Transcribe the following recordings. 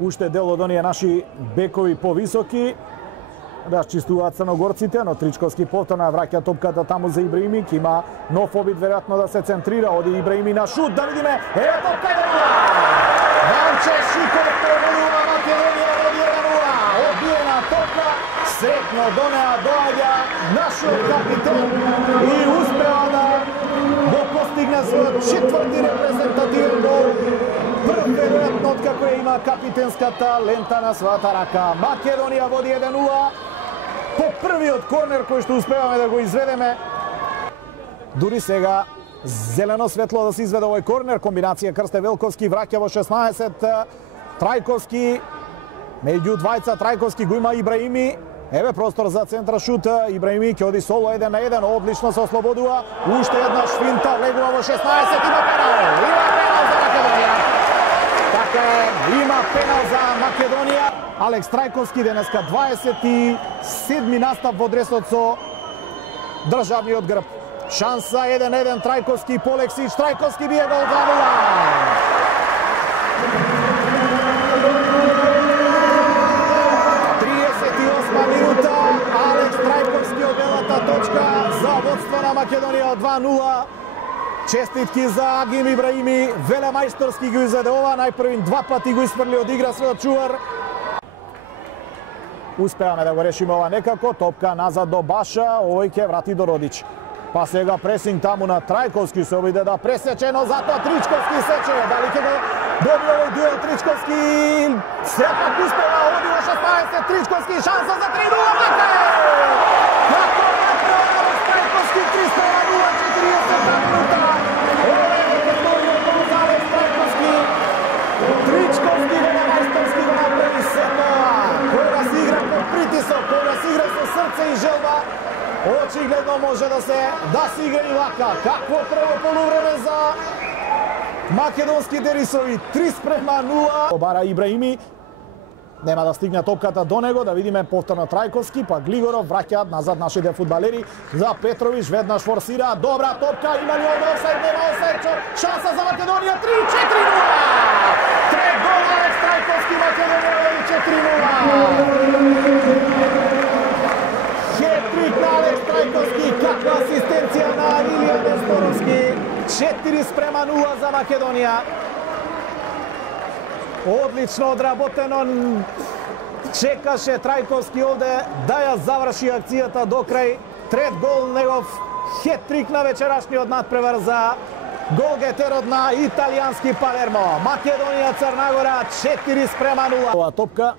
Уште дел од оние наши бекови повисоки. Расчистуваат црногорците, но Тричковски повторно враќа топката таму за Ибраимик. Има нов обид веројатно да се центрира. Оди Ибраими на шут, да видиме. Еве топка 1-0. Ванче Шиков поводува Македонија води 1-0. Одбиена топка. Сретно до неа доаѓа нашиот капитен и успеа да го постигне својот четврти репрезентативен гол. Прв веројатно откако ја има капитенската лента на својата рака. Македонија води 1-0. По првиот корнер кој што успеваме да го изведеме. Дури сега зелено светло да се изведе овој корнер. Комбинација Крсте Велковски враќа во 16. Трајковски меѓу двајца. Трајковски го има Ибраими. Еве простор за центра шут. Ибраими ќе оди соло 1-1. Одлично се ослободува. Уште една швинта влегува во 16. Има пенал. Има пенал за Македонија. Така е, има пенал за Македонија. Алекс Трајковски денеска 27 настап во дресот со државниот грб. Шанса 1-1 Трајковски по Лексич. Трајковски бие гол 2-0. Минута, Алекс Трајковски од белата точка за водство на Македонија од 2-0. Честитки за Агим Ибраими, велемајсторски го изведе ова, најпрвин два пати го испрли од игра својот чувар. Успеаме да го решиме ова некако, топка назад до Баша, овој ќе врати до Родич. Па сега пресинг таму на Трајковски се обиде да пресече, но затоа Тричковски сече. Дали ќе го добие овој дуел Тричковски? Сепак успева, оди во 16, Тричковски шанса за 3-0. Како направи Трајковски 3-0, 40 минута. Ова е вториот гол за Алекс Трајковски. Тричковски велемајсторски го направи сето. Кога се игра под притисок, кога се игра со срце и желба, очигледно може да се игра и вака. Какво прво полувреме за македонските рисови. 3-0. Обара Ибраими. Нема да стигне топката до него, да видиме повторно Трајковски, па Глигоров враќаат назад нашите фудбалери. За Петрович веднаш форсира, добра топка, има ли овде офсайд, нема офсайд, шанса за Македонија, 3-4-0! Трет гол Алекс Трајковски, Македонија води 4-0! Хетрик на Алекс Трајковски, каква асистенција на Илија Несторовски, 4-0 за Македонија. Одлично одработено, чекаше Трајковски овде да ја заврши акцијата до крај. Трет гол негов, хет-трик на вечерашниот надпревар за голгетерот на италијански Палермо. Македонија Црнагора 4-0. Ова топка,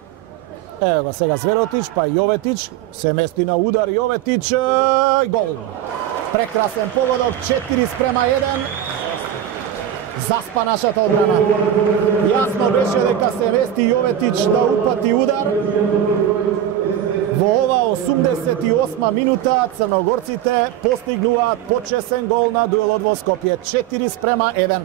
ево го сега Зверотич, па Јоветич, се мести на удар Јоветич, гол. Прекрасен погодок, 4-1. Заспа нашата одбрана. Јасно беше дека се мести Јоветич да упати удар. Во ова 88 минута црногорците постигнуваат почесен гол на дуелот во Скопје. 4-1.